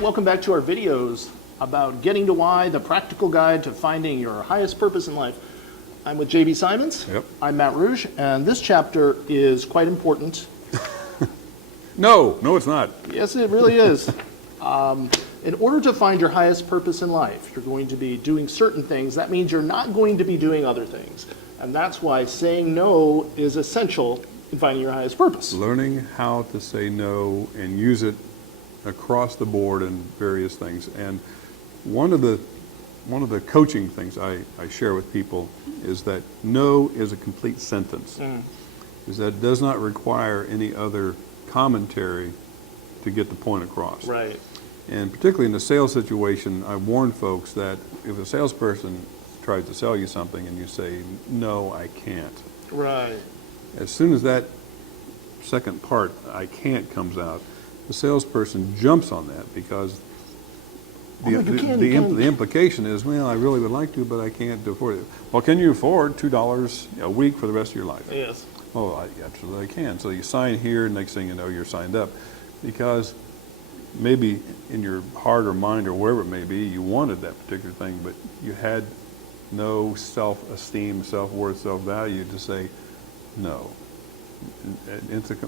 Welcome back to our videos about getting to why, the practical guide to finding your highest purpose in life. I'm with J.B. Symons. Yep. I'm Matt Rouge, and this chapter is quite important. No, it's not. Yes, it really is. In order to find your highest purpose in life, you're going to be doing certain things. That means you're not going to be doing other things. And that's why saying no is essential in finding your highest purpose. Learning how to say no and use it across the board in various things. And one of the coaching things I share with people is that no is a complete sentence. Is that it does not require any other commentary to get the point across. Right. And particularly in the sales situation, I warn folks that if a salesperson tries to sell you something and you say, no, I can't. Right. As soon as that second part, I can't, comes out, the salesperson jumps on that because the implication is, well, I really would like to, but I can't afford it. Well, can you afford $2 a week for the rest of your life? Yes. Oh, I absolutely can. So you sign here, next thing you know, you're signed up. Because maybe in your heart or mind or wherever it may be, you wanted that particular thing, but you had no self-esteem, self-worth, self-value to say no.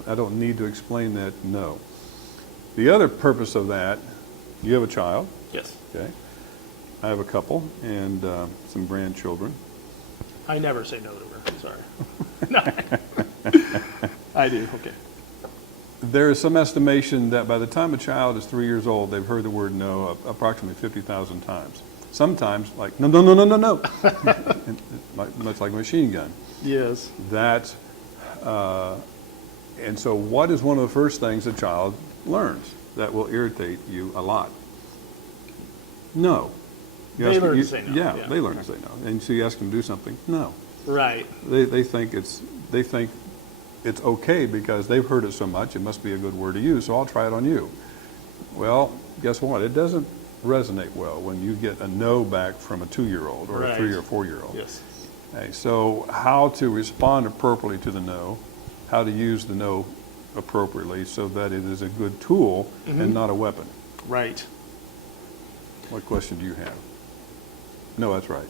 I don't need to explain that, no. The other purpose of that, you have a child. Yes. Okay. I have a couple and some grandchildren. I never say no to her, sorry. No. I do, okay. There is some estimation that by the time a child is 3 years old, they've heard the word no approximately 50,000 times. Sometimes like, no, no, no, no, no, no. Much like a machine gun. Yes. That, and so what is one of the first things a child learns that will irritate you a lot? No. They learn to say no. Yeah, they learn to say no. And so you ask them to do something, no. Right. They think it's okay because they've heard it so much, it must be a good word to use, so I'll try it on you. Well, guess what? It doesn't resonate well when you get a no back from a 2-year-old or a 3 or 4-year-old. Yes. Okay, so how to respond appropriately to the no, how to use the no appropriately so that it is a good tool and not a weapon. Right. What question do you have? No, that's right.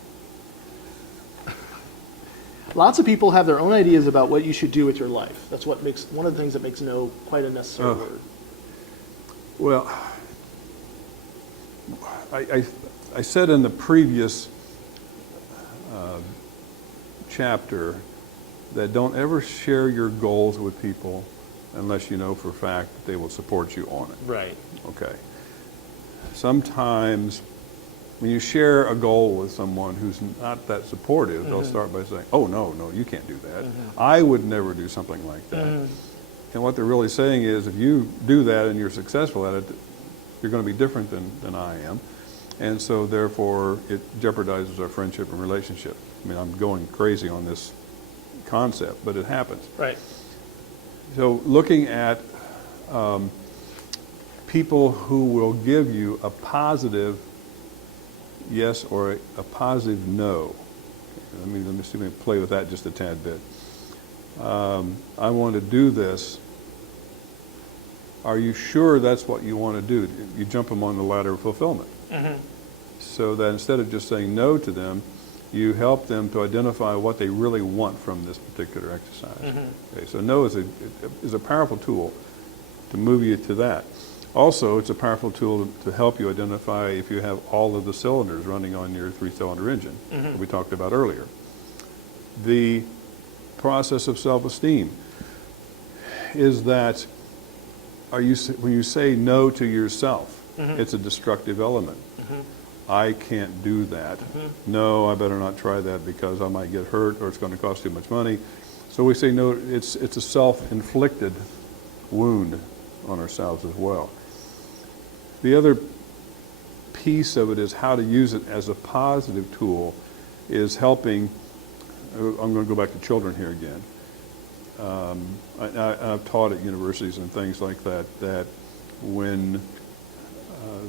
Lots of people have their own ideas about what you should do with your life. That's what makes one of the things that makes no quite a necessary word. Well, I said in the previous chapter that don't ever share your goals with people unless you know for a fact that they will support you on it. Right. Okay. Sometimes when you share a goal with someone who's not that supportive, they'll start by saying, oh, no, you can't do that. I would never do something like that. And what they're really saying is if you do that and you're successful at it, you're going to be different than I am. And so therefore it jeopardizes our friendship and relationship. I mean, I'm going crazy on this concept, but it happens. Right. So looking at people who will give you a positive yes or a positive no. Let me see if we can play with that just a tad bit. I want to do this. Are you sure that's what you want to do? You jump them on the ladder of fulfillment. So that instead of just saying no to them, you help them to identify what they really want from this particular exercise. Okay, so no is a powerful tool to move you to that. Also, it's a powerful tool to help you identify if you have all of the cylinders running on your 3-cylinder engine that we talked about earlier. The process of self-esteem is that when you say no to yourself, it's a destructive element. I can't do that. No, I better not try that because I might get hurt or it's going to cost too much money. So we say no, it's a self-inflicted wound on ourselves as well. The other piece of it is how to use it as a positive tool is helping. I'm going to go back to children here again. I've taught at universities and things like that when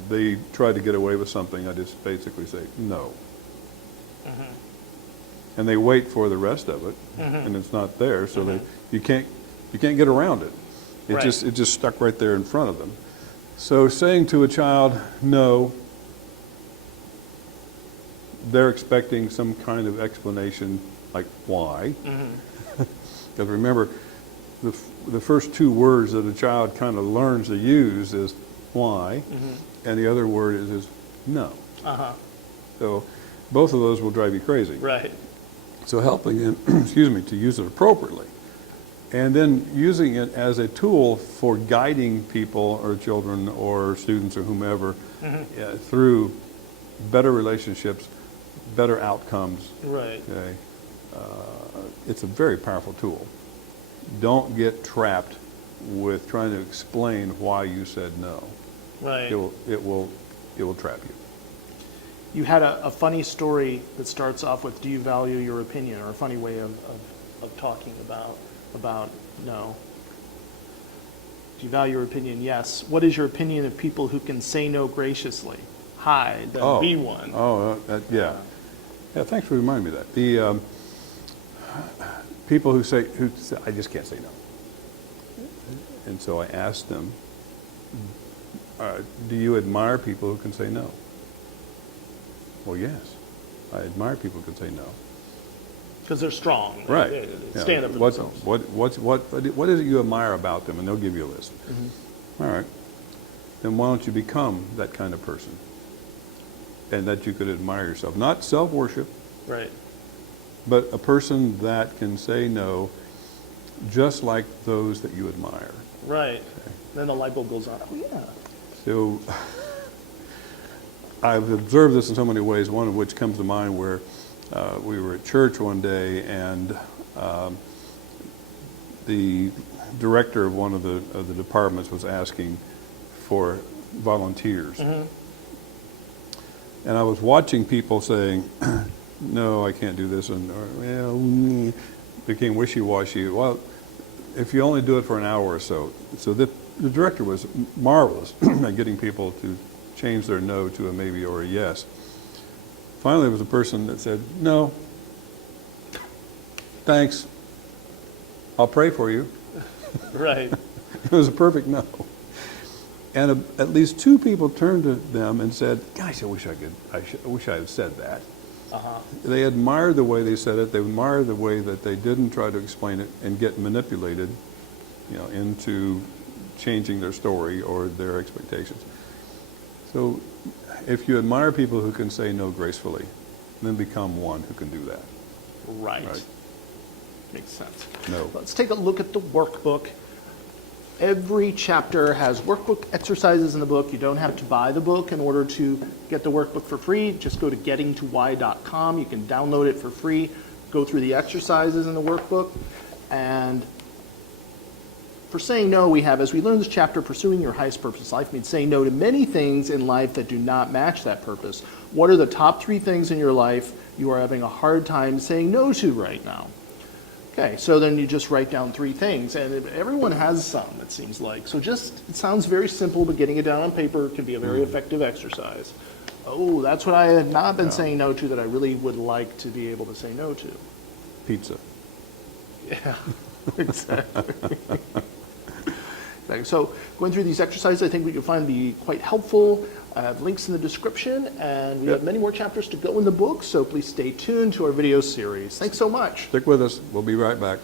they try to get away with something, I just basically say no. and they wait for the rest of it, and it's not there, so you can't get around it. Right. It just stuck right there in front of them. So saying to a child no, they're expecting some kind of explanation like why. Because remember, the first two words that a child kind of learns to use is why, and the other word is no. So both of those will drive you crazy. Right. So helping them, excuse me, to use it appropriately. And then using it as a tool for guiding people or children or students or whomever through better relationships, better outcomes. Right. Okay? It's a very powerful tool. Don't get trapped with trying to explain why you said no. Right. It will trap you. You had a funny story that starts off with, do you value your opinion, or a funny way of talking about no. Do you value your opinion? Yes. What is your opinion of people who can say no graciously? Hi, then be one. Yeah. Yeah, thanks for reminding me of that. The people who say, I just can't say no. And so I asked them, do you admire people who can say no? Well, yes. I admire people who can say no. Because they're strong. Right. They stand up for themselves. What is it you admire about them? And they'll give you a list. All right. Then why don't you become that kind of person? And that you could admire yourself. Not self-worship, Right. but a person that can say no just like those that you admire. Right. Then the light bulb goes on. Oh, yeah. So I've observed this in so many ways, one of which comes to mind where we were at church one day, and the director of one of the departments was asking for volunteers. And I was watching people saying, no, I can't do this, and well, became wishy-washy. Well, if you only do it for an hour or so. So the director was marvelous at getting people to change their no to a maybe or a yes. Finally, there was a person that said, no, thanks, I'll pray for you. Right. It was a perfect no. And at least two people turned to them and said, gosh, I wish I had said that. They admired the way they said it. They admired the way that they didn't try to explain it and get manipulated, into changing their story or their expectations. So if you admire people who can say no gracefully, then become one who can do that. Right. Right. Makes sense. No. Let's take a look at the workbook. Every chapter has workbook exercises in the book. You don't have to buy the book in order to get the workbook for free. Just go to gettingtowhy.com. You can download it for free, go through the exercises in the workbook. And for saying no, we have, as we learn this chapter, pursuing your highest purpose in life means saying no to many things in life that do not match that purpose. What are the top 3 things in your life you are having a hard time saying no to right now? Okay, so then you just write down 3 things, and everyone has some, it seems like. So it sounds very simple, but getting it down on paper can be a very effective exercise. Oh, that's what I have not been saying no to that I really would like to be able to say no to. Pizza. Yeah, exactly. So going through these exercises, I think we can find to be quite helpful. I have links in the description, and we have many more chapters to go in the book, so please stay tuned to our video series. Thanks so much. Stick with us. We'll be right back.